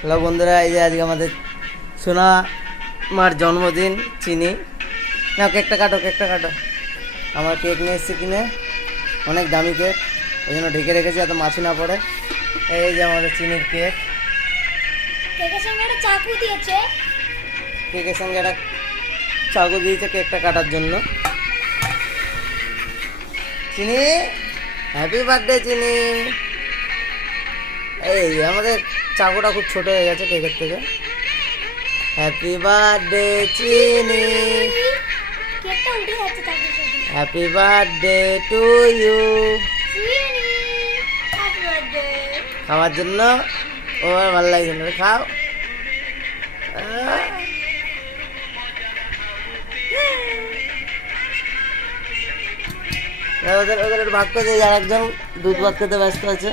Hello বন্ধুরা, এই যে আজকে আমাদের সোনা মার জন্মদিন। চিনি না, কেকটা কাটো, কেকটা কাটো। আমার কেক নিয়ে এসেছি কিনে, অনেক দামি কেক, ওই জন্য ঢেকে রেখেছি এত মাছি না পড়ে। এই যে আমাদের চিনির কেক। কেকের সঙ্গে একটা চাকু দিয়েছে। কেকের সঙ্গে একটা চাকু দিয়েছে কেকটা কাটার জন্য। চিনি, হ্যাপি বার্থডে চিনি। এই যে আমাদের চাকুটা খুব ছোট হয়ে গেছে কেকের থেকে। হ্যাপি বার্থডে চিনি, কেকটা উঠে যাচ্ছে চাকুর সাথে। Happy birthday to you. চিনি, হ্যাপি বার্থডে। খাওয়ার জন্য ওর ভালো লাগছে না, খাও। ওদের ওদের একটু ভাগ করে দিয়ে, আর একজন দুধ ভাত খেতে ব্যস্ত আছে।